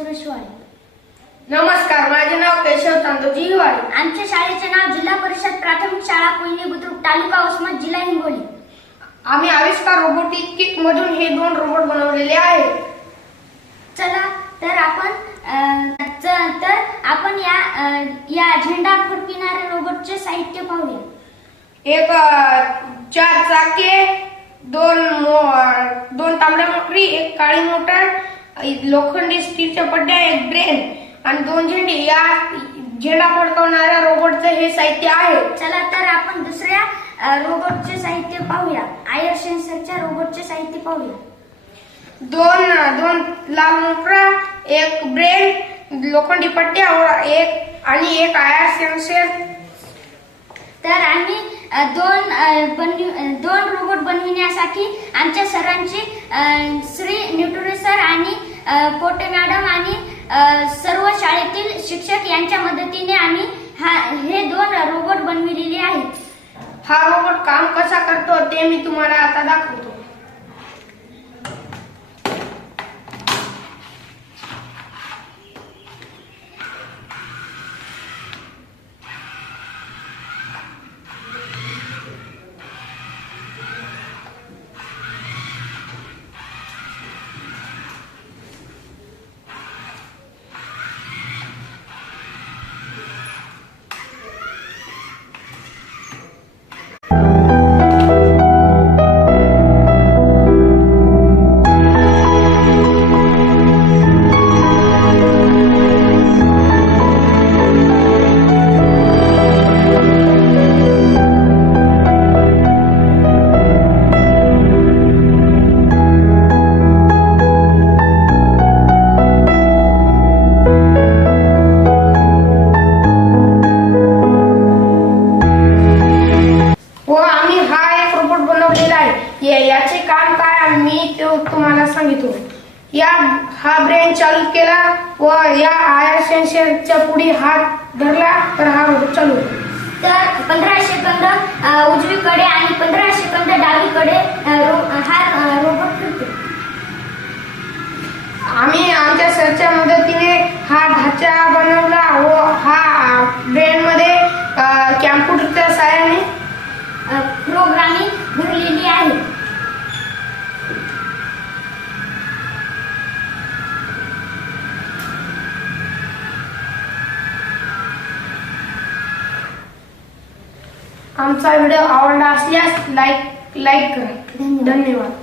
सुरेश वाळे. नमस्कार, माझे नाव केशव तांदोजी हिवाळे. आमच्या शाळेचे नाव जिल्हा परिषद प्राथमिक शाळा कोयनी बुद्रुक, तालुका उस्मत, जिल्हा हिंगोली. आम्ही आविष्कार रोबोटिक किट मधून हे 2 रोबोट बनवलेले आहेत. चला तर आपण या झेंडा फडकविणाऱ्या रोबोटचे साहित्य पाहूया. एक 4 चाके, 2 तांबड्या मोटरी, एक काळी मोटर, लोखंडी स्टीलच्या पट्ट्या, एक ब्रेन आणि 2 झेंडे. या झेंडा फडकवणाऱ्या रोबोटचे हे साहित्य आहे. चला तर आपण दुसऱ्या रोबोटचे साहित्य पाहूया. आयर सेन्सरच्या रोबोटचे साहित्य पाहूया. 2 लाल मोटरा, एक ब्रेन, लोखंडी पट्ट्या आणि एक आयर सेन्सर. तर आम्ही दोन रोबोट बनविण्यासाठी आमच्या सरांची श्री न्यूटुरे सर आणि पोटे मॅडम आणि सर्व शाळेतील शिक्षक यांच्या मदतीने आम्ही हे 2 रोबोट बनविलेले आहेत. हा रोबोट काम कसा करतो ते मी तुम्हाला आता दाखवतो. याचे काम काय मी तुम्हाला सांगितलं. हा ब्रेन चालू केला व या आयर सेन्सरच्या पुढे हात धरला तर हा रोबोट चालू होतो. तर 15 सेकंद उजवीकडे आणि 15 सेकंद डावीकडे हा रोबोट फिरतो. आम्ही आमच्या सरच्या मदतीने हा ढाचा बनवला व हा ब्रेन मध्ये कॅम्प्युटरच्या सहाय्याने प्रोग्रामिंग भरलेली आहे. आमचा व्हिडिओ आवडला असल्यास लाईक करा. धन्यवाद.